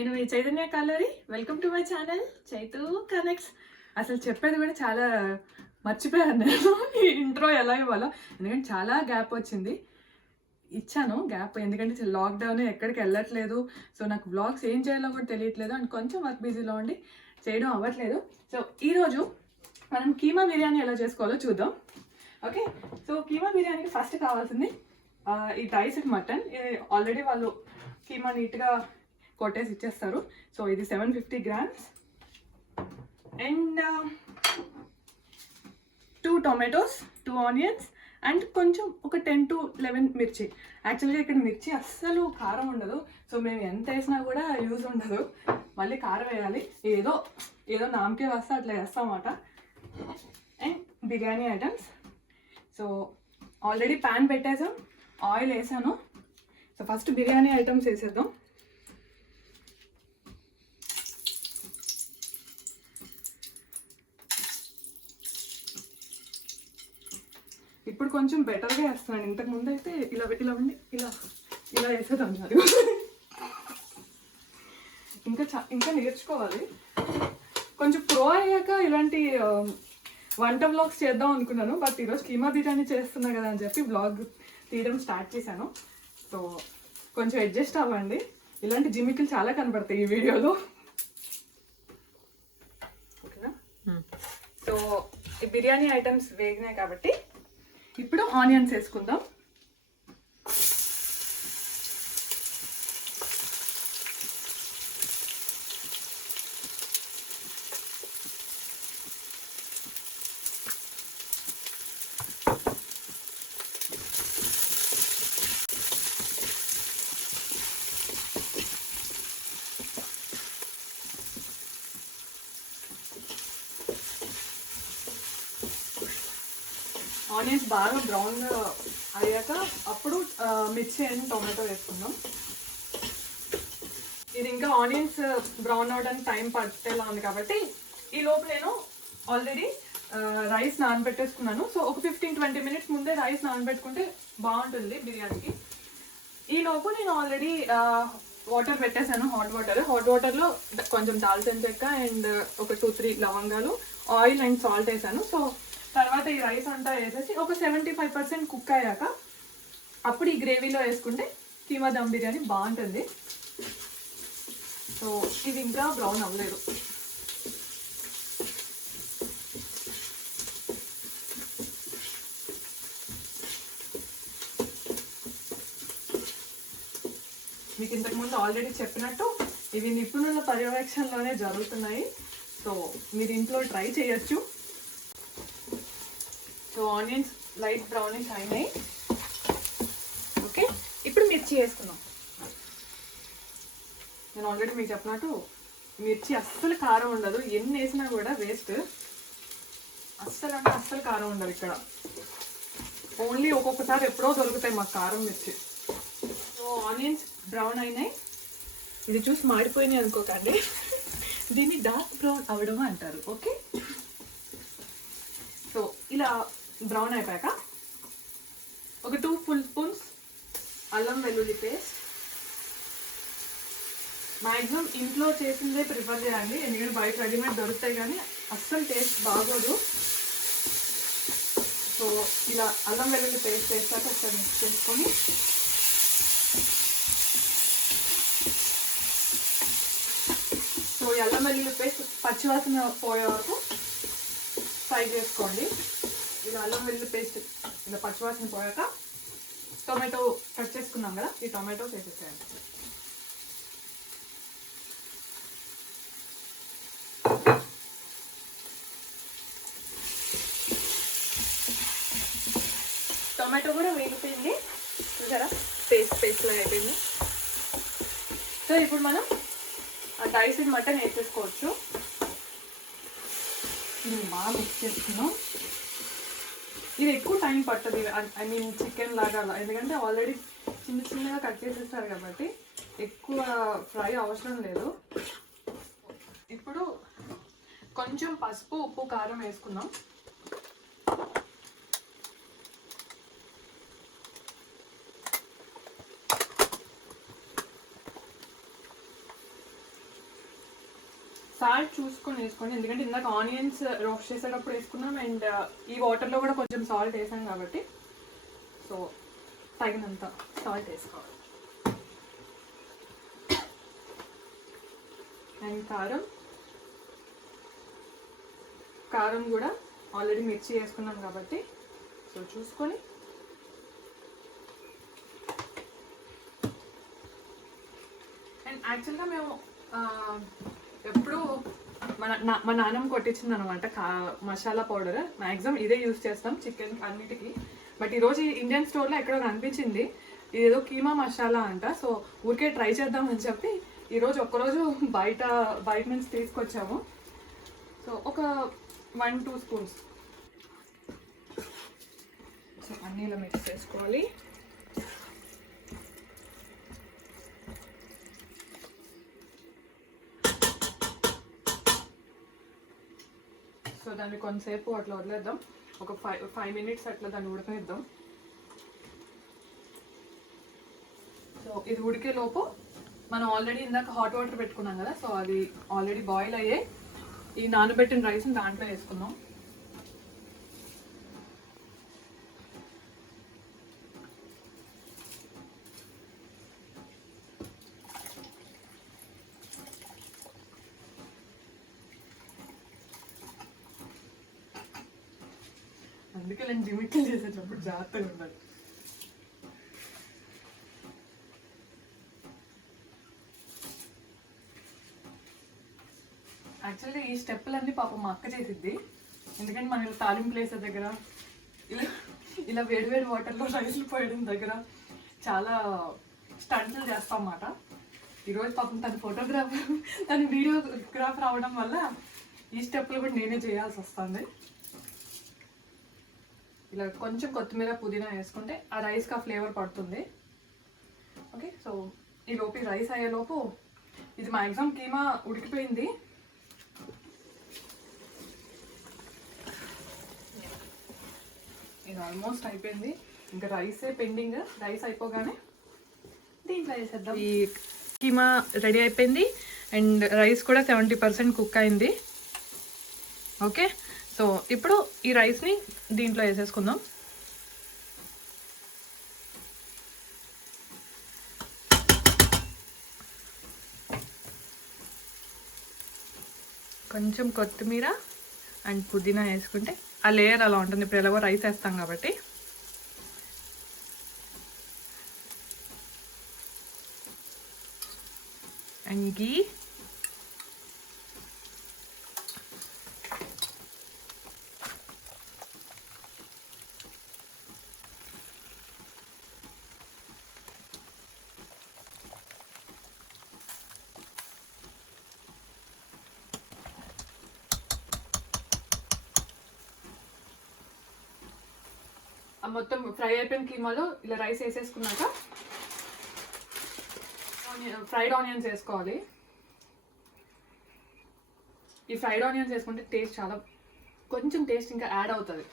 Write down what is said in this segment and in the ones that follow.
నేను మీ Chaitanya Kalari. Welcome to my channel Chaitu connects. అసలు చెప్పేది కూడా చాలా మర్చిపోయాను నేను ఈ ఇంట్రో ఎలా ఇవ్వాలో, ఎందుకంటే చాలా గ్యాప్ వచ్చింది. ఇచ్చాను గ్యాప్ ఎందుకంటే లాక్డౌన్, ఎక్కడికి వెళ్ళట్లేదు. సో నాకు వ్లాగ్స్ ఏం చేయాలో కూడా తెలియట్లేదు అండ్ కొంచెం వర్క్ బిజీలో ఉండి చేయడం అవ్వట్లేదు. సో ఈరోజు మనం కీమా బిర్యానీ ఎలా చేసుకోవాలో చూద్దాం. ఓకే, సో కీమా బిర్యానీకి ఫస్ట్ కావాల్సింది ఈ డైస్డ్ మటన్. ఇది ఆల్రెడీ వాళ్ళు కీమా నీట్గా కొట్టేసి ఇచ్చేస్తారు. సో ఇది 750 grams and 2 tomatoes, 2 onions and కొంచెం ఒక 10 to 11 మిర్చి. యాక్చువల్గా ఇక్కడ మిర్చి అస్సలు కారం ఉండదు, సో మేము ఎంత వేసినా కూడా యూజ్ ఉండదు. మళ్ళీ కారం వేయాలి, ఏదో ఏదో నామకే వస్తే అట్లా వేస్తామన్నమాట. And biryani items. So already pan పెట్టేసాం, ఆయిల్ వేసాను. సో ఫస్ట్ బిర్యానీ ఐటమ్స్ వేసేద్దాం. ఇప్పుడు కొంచెం బెటర్గా వేస్తున్నాను. ఇంతకు ముందు అయితే ఇలా ఇలా ఉండి ఇలా ఇలా వేసేదాన్ని. అది ఇంకా నేర్చుకోవాలి. కొంచెం ప్రో అయ్యాక ఇలాంటి వంట వ్లాగ్స్ చేద్దాం అనుకున్నాను, బట్ ఈరోజు కీమా బిర్యానీ చేస్తున్నా కదా అని చెప్పి వ్లాగ్ తీయడం స్టార్ట్ చేశాను. సో కొంచెం అడ్జస్ట్ అవ్వండి, ఇలాంటి జిమికలు చాలా కనబడతాయి ఈ వీడియోలో. ఓకేనా? సో ఈ బిర్యానీ ఐటమ్స్ వేగినాయి కాబట్టి ఇప్పుడు ఆనియన్స్ వేసుకుందాం. ఆనియన్స్ బాగా బ్రౌన్గా అయ్యాక అప్పుడు మిర్చి అండ్ టొమాటో వేసుకుందాం. ఇది ఇంకా ఆనియన్స్ బ్రౌన్ అవడానికి టైం పట్టేలా ఉంది కాబట్టి ఈ లోపు నేను ఆల్రెడీ రైస్ నానబెట్టేసుకున్నాను. సో ఒక 15-20 minutes ముందే రైస్ నానబెట్టుకుంటే బాగుంటుంది బిర్యానీకి. ఈ లోపు నేను ఆల్రెడీ వాటర్ పెట్టేశాను, హాట్ వాటర్లో కొంచెం దాల్చిన చెక్క అండ్ ఒక 2-3 లవంగాలు, ఆయిల్ అండ్ సాల్ట్ వేసాను. సో తర్వాత ఈ రైస్ అంతా వేసేసి ఒక 75% కుక్ అయ్యాక అప్పుడు ఈ గ్రేవీలో వేసుకుంటే కీమా దమ్ బిర్యానీ బాగుంటుంది. సో ఇది ఇంకా బ్రౌన్ అవ్వలేదు. మీకు ఇంతకుముందు ఆల్రెడీ చెప్పినట్టు ఇవి నిపుణుల పర్యవేక్షణలోనే జరుగుతున్నాయి. సో మీరు ఇంట్లో ట్రై చేయొచ్చు. సో ఆనియన్స్ లైట్ బ్రౌనిష్ అయినాయి. ఓకే, ఇప్పుడు మిర్చి వేసుకుందాం. నేను ఆల్రెడీ మీకు చెప్పినట్టు మిర్చి అస్సలు కారం ఉండదు, ఎన్ని వేసినా కూడా వేస్ట్. అస్సలు అంటే అస్సలు కారం ఉండదు ఇక్కడ. ఓన్లీ ఒక్కొక్కసారి ఎప్పుడో దొరుకుతాయి మాకు కారం మిర్చి. సో ఆనియన్స్ బ్రౌన్ అయినాయి. ఇది చూసి మాడిపోయినాయి అనుకోకండి, దీన్ని డార్క్ బ్రౌన్ అవ్వడం అంటారు. ఓకే, సో ఇలా బ్రౌన్ అయిపోయాక ఒక 2 full spoons అల్లం వెల్లుల్లి పేస్ట్. మ్యాక్సిమం ఇంట్లో చేసిందే ప్రిఫర్ చేయండి, ఎందుకంటే బయట రెడీమేడ్ దొరుకుతాయి కానీ అస్సలు టేస్ట్ బాగోదు. సో ఇలా అల్లం వెల్లుల్లి పేస్ట్ వేసాక ఒకసారి మిక్స్ చేసుకొని సో ఈ అల్లం వెల్లుల్లి పేస్ట్ పచ్చివాసన పోయే వరకు ఫ్రై చేసుకోండి. ఇలా అల్లం వెల్లుల్లి పేస్ట్ ఇలా పచ్చివాసన పోయాక టొమాటో కట్ చేసుకున్నాం కదా, ఈ టొమాటోస్ వేసేసేయండి. టొమాటో కూడా వేగిపోయింది చూసారా, పేస్ట్లా అయిపోయింది. సో ఇప్పుడు మనం ఆ డైస్డ్ మటన్ వేసేసుకోవచ్చు. ఇది బాగా మిక్స్ చేసుకున్నాం. ఇది ఎక్కువ టైం పట్టదు, ఐ మీన్ చికెన్ లాగా, ఎందుకంటే ఆల్రెడీ చిన్నగా కట్ చేసేస్తారు కాబట్టి ఎక్కువ ఫ్రై అవసరం లేదు. ఇప్పుడు కొంచెం పసుపు, ఉప్పు, కారం వేసుకుందాం. సాల్ట్ చూసుకొని వేసుకోండి, ఎందుకంటే ఇందాక ఆనియన్స్ రోస్ట్ చేసేటప్పుడు వేసుకున్నాం అండ్ ఈ వాటర్లో కూడా కొంచెం సాల్ట్ వేసాం కాబట్టి సో తగినంత సాల్ట్ వేసుకోవాలి. అండ్ కారం కూడా ఆల్రెడీ మిర్చి వేసుకున్నాం కాబట్టి సో చూసుకొని అండ్ యాక్చువల్గా మేము ఎప్పుడు మా నాన్నమ్మ కొట్టించింది అనమాట మసాలా పౌడర్. మ్యాక్సిమం ఇదే యూజ్ చేస్తాం చికెన్ అన్నిటికీ. బట్ ఈరోజు ఇండియన్ స్టోర్లో ఎక్కడో కనిపించింది ఇదేదో కీమా మసాలా అంట. సో ఊరికే ట్రై చేద్దామని చెప్పి ఈరోజు ఒక్కరోజు బయట నుంచి తీసుకొచ్చాము. సో ఒక 1-2 స్పూన్స్ సో అన్నీ ఇలా మిక్స్ చేసుకోవాలి. సో దాన్ని కొంతసేపు అట్లా వదిలేద్దాం, ఒక 5 మినిట్స్ అట్లా దాన్ని ఉడకనిద్దాం. సో ఇది ఉడికే లోపు మనం ఆల్రెడీ ఇందాక హాట్ వాటర్ పెట్టుకున్నాం కదా, సో అది ఆల్రెడీ బాయిల్ అయ్యే ఈ నానబెట్టిన రైస్ని దాంట్లో వేసుకుందాం. అందుకే నేను జిమిట్లు చేసేటప్పుడు జాగ్రత్తగా ఉండాలి. యాక్చువల్లీ ఈ స్టెప్పులన్నీ పాపం మా అక్క చేసిద్ది, ఎందుకంటే మనం ఇలా తాలింపు వేసే దగ్గర ఇలా వేడివేడి వాటర్లో రైస్లు పోయడం దగ్గర చాలా స్టంట్లు చేస్తాం అన్నమాట. ఈరోజు పాపం తన వీడియోగ్రాఫర్ అవడం వల్ల ఈ స్టెప్పులు కూడా నేనే చేయాల్సి వస్తుంది. ఇలా కొంచెం కొత్తిమీర పుదీనా వేసుకుంటే ఆ రైస్కి ఆ ఫ్లేవర్ పడుతుంది. ఓకే, సో ఈలోపు ఈ రైస్ అయ్యేలోపు ఇది మ్యాక్సిమం కీమా ఉడికిపోయింది. ఇది ఆల్మోస్ట్ అయిపోయింది, ఇంకా రైసే పెండింగ్. రైస్ అయిపోగానే దీంట్లో వేసేద్దాం. ఈ కీమా రెడీ అయిపోయింది అండ్ రైస్ కూడా 70% కుక్ అయింది. ఓకే, సో ఇప్పుడు ఈ రైస్ని దీంట్లో వేసేసుకుందాం. కొంచెం కొత్తిమీర అండ్ పుదీనా వేసుకుంటే ఆ లేయర్ అలా ఉంటుంది. ఇప్పుడు ఎలాగో రైస్ వేస్తాం కాబట్టి అండ్ గీ మొత్తం ఫ్రై అయిపోయిన కీమాలో ఇలా రైస్ వేసేసుకున్నాక ఫ్రైడ్ ఆనియన్స్ వేసుకోవాలి. ఈ ఫ్రైడ్ ఆనియన్స్ వేసుకుంటే టేస్ట్ చాలా కొంచెం టేస్ట్ ఇంకా యాడ్ అవుతుంది.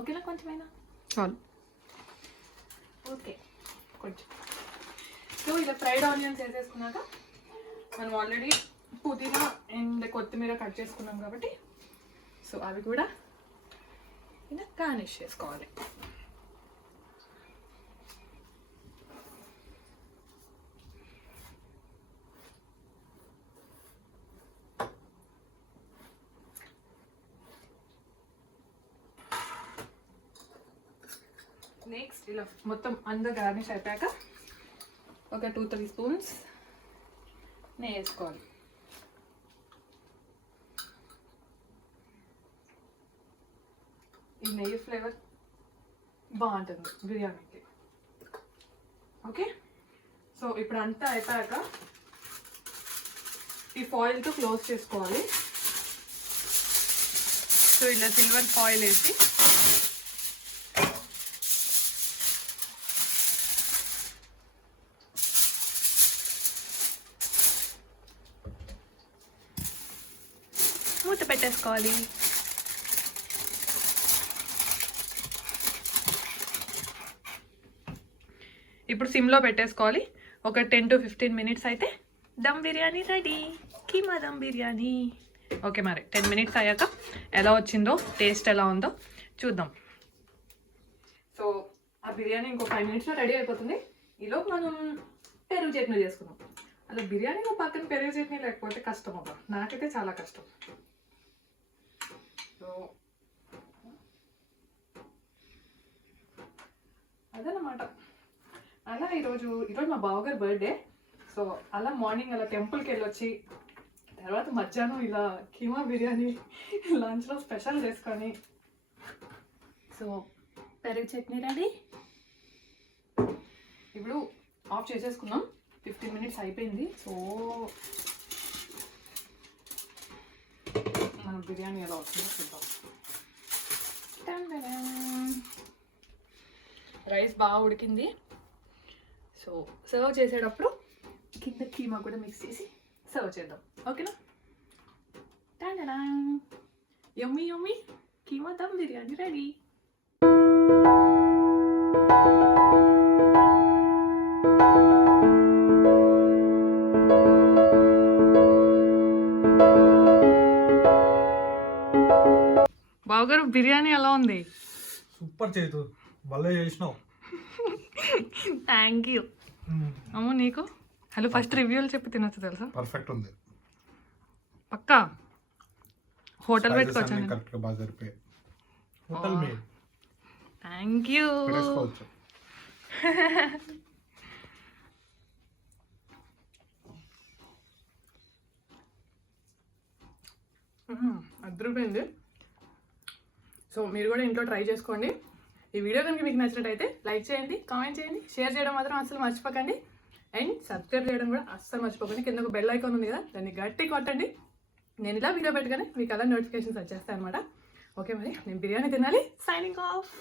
ఓకేనా, కొంచెమైనా చాలు. ఓకే, కొంచెం. సో ఇలా ఫ్రైడ్ ఆనియన్స్ వేసేసుకున్నాక మనం ఆల్రెడీ పుదీనా అండ్ కొత్తిమీర కట్ చేసుకున్నాం కాబట్టి సో అవి కూడా ఇలా గార్నిష్ చేసుకోవాలి. నెక్స్ట్ ఇలా మొత్తం అందరూ గార్నిష్ అయిపోయాక ఒక 2-3 స్పూన్స్ నెయ్యి వేసుకోవాలి. ఈ నెయ్యి ఫ్లేవర్ బాగుంటుంది బిర్యానీకి. ఓకే, సో ఇప్పుడు అంతా అయిపోయాక ఈ ఫాయిల్తో క్లోజ్ చేసుకోవాలి. సో ఇలా సిల్వర్ ఫాయిల్ వేసి మూత పెట్టేసుకోవాలి. ఇప్పుడు సిమ్లో పెట్టేసుకోవాలి. ఒక 10 to 15 minutes అయితే దమ్ బిర్యానీ రెడీ. కీమా దమ్ బిర్యానీ. ఓకే, మరి 10 minutes అయ్యాక ఎలా వచ్చిందో, టేస్ట్ ఎలా ఉందో చూద్దాం. సో ఆ బిర్యానీ ఇంకో 5 minutesలో రెడీ అయిపోతుంది. ఈలోపు మనం పెరుగు చట్నీ చేసుకుందాం. అలా బిర్యానీ పక్కన పెరుగు చట్నీ లేకపోతే కష్టం అబ్బా, నాకైతే చాలా కష్టం. సో అదనమాట. అలా ఈరోజు మా బావగారి బర్త్డే. సో అలా మార్నింగ్ అలా టెంపుల్కి వెళ్ళొచ్చి తర్వాత మధ్యాహ్నం ఇలా కీమా బిర్యానీ లంచ్లో స్పెషల్ చేసుకొని, సో పెరుగు చట్నీ రెడీ. ఇప్పుడు ఆఫ్ చేసేసుకున్నాం. 15 minutes అయిపోయింది. సో మన బిర్యానీ ఎలా వస్తుందో చూద్దాం. రైస్ బాగా ఉడికింది. సో సర్వ్ చేసేటప్పుడు కింద కీమా కూడా మిక్స్ చేసి సర్వ్ చేద్దాం. ఓకేనా? టాండడా, యమ్మీ యమ్మీ కీమా దమ్ బిర్యానీ రెడీ. బావగారు బిర్యానీ ఎలా ఉంది? సూపర్ చేతు, భలే చేసినావు. Thank you. అమ్మ నీకు? హలో, ఫస్ట్ రివ్యూలు చెప్పి తినొచ్చు తెలుసా? పర్ఫెక్ట్ ఉంది. పక్కా హోటల్ పెట్టుకోవచ్చు. కరెక్ట్గా బాగా సరిపోయాయి. హోటల్ మీ. Thank you. పెట్టుకోవచ్చు. అద్భుతమైంది. సో మీరు కూడా ఇంట్లో ట్రై చేసుకోండి. ఈ వీడియో కనుక మీకు నచ్చినట్టయితే లైక్ చేయండి, కామెంట్ చేయండి, షేర్ చేయడం మాత్రం అస్సలు మర్చిపోకండి. అండ్ సబ్స్క్రైబ్ చేయడం కూడా అస్సలు మర్చిపోకండి. కింద ఒక బెల్ ఐకాన్ ఉంది కదా, దాన్ని గట్టి కొట్టండి. నేను ఇలా వీడియో పెట్టగానే మీకు అలా నోటిఫికేషన్స్ వచ్చేస్తాయి అనమాట. ఓకే, మరి నేను బిర్యానీ తినాలి. Signing off.